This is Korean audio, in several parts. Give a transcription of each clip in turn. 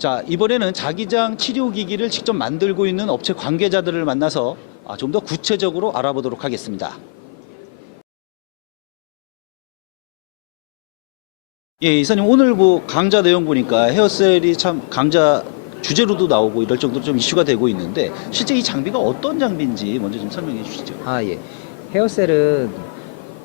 자, 이번에는 자기장 치료 기기를 직접 만들고 있는 업체 관계자들을 만나서 아, 좀더 구체적으로 알아보도록 하겠습니다. 예, 이사님 오늘 뭐 강좌 내용 보니까 헤어셀이 참 강좌 주제로도 나오고 이럴 정도로 좀 이슈가 되고 있는데 실제 이 장비가 어떤 장비인지 먼저 좀 설명해 주시죠. 아, 예. 헤어셀은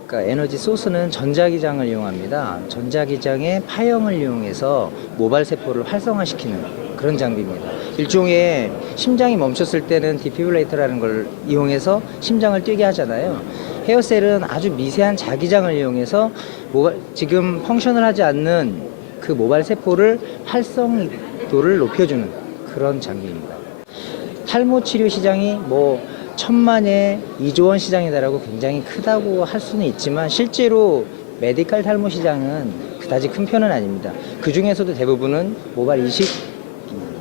그러니까 에너지 소스는 전자기장을 이용합니다. 전자기장의 파형을 이용해서 모발 세포를 활성화시키는 그런 장비입니다. 일종의 심장이 멈췄을 때는 디피브레이터라는 걸 이용해서 심장을 뛰게 하잖아요. 헤어셀은 아주 미세한 자기장을 이용해서 모발, 지금 펑션을 하지 않는 그 모발 세포를 활성도를 높여주는 그런 장비입니다. 탈모 치료 시장이 뭐 천만에 2조 원 시장이다라고 굉장히 크다고 할 수는 있지만 실제로 메디칼 탈모 시장은 그다지 큰 편은 아닙니다. 그 중에서도 대부분은 모발 이식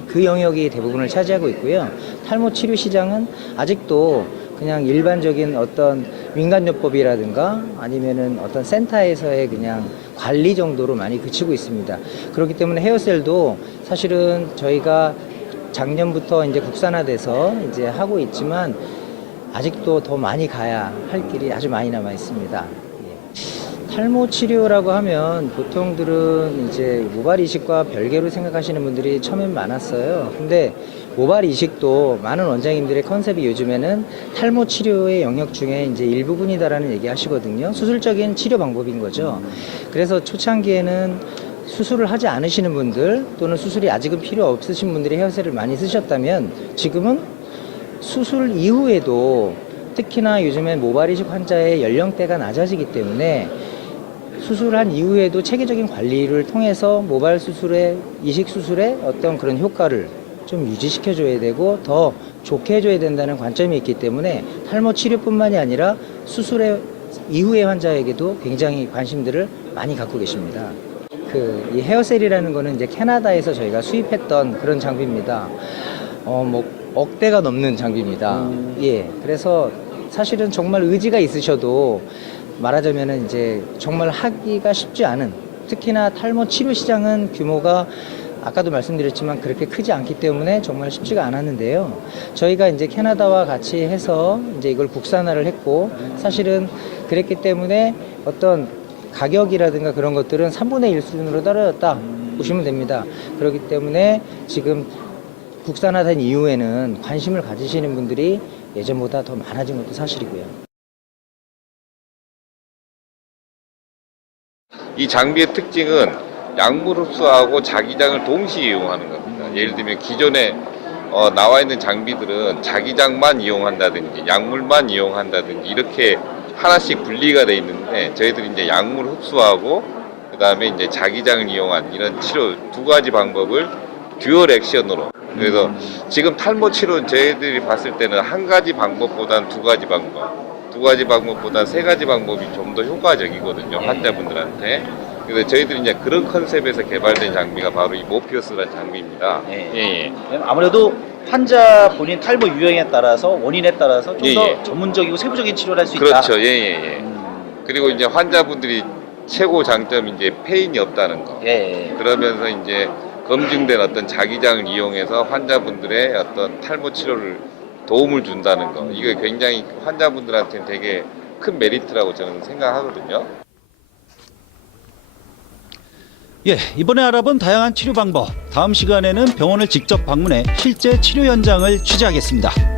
그 영역이 대부분을 차지하고 있고요. 탈모 치료 시장은 아직도 그냥 일반적인 어떤 민간요법이라든가 아니면은 어떤 센터에서의 그냥 관리 정도로 많이 그치고 있습니다. 그렇기 때문에 헤어셀도 사실은 저희가 작년부터 이제 국산화돼서 이제 하고 있지만 아직도 더 많이 가야 할 길이 아주 많이 남아 있습니다. 예. 탈모 치료라고 하면 보통들은 이제 모발 이식과 별개로 생각하시는 분들이 처음엔 많았어요. 근데 모발 이식도 많은 원장님들의 컨셉이 요즘에는 탈모 치료의 영역 중에 이제 일부분이다라는 얘기 하시거든요. 수술적인 치료 방법인 거죠. 그래서 초창기에는 수술을 하지 않으시는 분들 또는 수술이 아직은 필요 없으신 분들이 헤어셀을 많이 쓰셨다면 지금은 수술 이후에도 특히나 요즘엔 모발 이식 환자의 연령대가 낮아지기 때문에 수술한 이후에도 체계적인 관리를 통해서 모발 수술의 이식 수술의 어떤 그런 효과를 좀 유지시켜 줘야 되고 더 좋게 해줘야 된다는 관점이 있기 때문에 탈모 치료뿐만이 아니라 수술의 이후의 환자에게도 굉장히 관심들을 많이 갖고 계십니다. 그 이 헤어셀이라는 거는 이제 캐나다에서 저희가 수입했던 그런 장비입니다. 어 뭐 억대가 넘는 장비입니다. 음. 예. 그래서 사실은 정말 의지가 있으셔도 말하자면은 이제 정말 하기가 쉽지 않은 특히나 탈모 치료 시장은 규모가 아까도 말씀드렸지만 그렇게 크지 않기 때문에 정말 쉽지가 않았는데요. 저희가 이제 캐나다와 같이 해서 이제 이걸 국산화를 했고 사실은 그랬기 때문에 어떤 가격이라든가 그런 것들은 3분의 1 수준으로 떨어졌다 보시면 됩니다. 그렇기 때문에 지금 국산화된 이후에는 관심을 가지시는 분들이 예전보다 더 많아진 것도 사실이고요. 이 장비의 특징은 약물 흡수하고 자기장을 동시에 이용하는 겁니다. 예를 들면 기존에 어, 나와 있는 장비들은 자기장만 이용한다든지 약물만 이용한다든지 이렇게 하나씩 분리가 돼 있는데 저희들이 이제 약물 흡수하고 그 다음에 이제 자기장을 이용한 이런 치료 두 가지 방법을 듀얼 액션으로 그래서 지금 탈모 치료는 저희들이 봤을 때는 한 가지 방법보다는 두 가지 방법 두 가지 방법보다 세 가지 방법이 좀 더 효과적이거든요 예. 환자분들한테 그래서 저희들이 이제 그런 컨셉에서 개발된 장비가 바로 이 모피어스라는 장비입니다 예. 예, 예. 아무래도 환자 본인 탈모 유형에 따라서 원인에 따라서 좀 예, 더 예. 전문적이고 세부적인 치료를 할 수 있다. 그렇죠 예 예예 음, 그리고 이제 환자분들이 최고 장점이 이제 페인이 없다는 거 예. 예. 그러면서 이제 검증된 어떤 자기장을 이용해서 환자분들의 어떤 탈모 치료를 도움을 준다는 거 이게 굉장히 환자분들한테는 되게 큰 메리트라고 저는 생각하거든요. 예, 이번에 알아본 다양한 치료 방법. 다음 시간에는 병원을 직접 방문해 실제 치료 현장을 취재하겠습니다.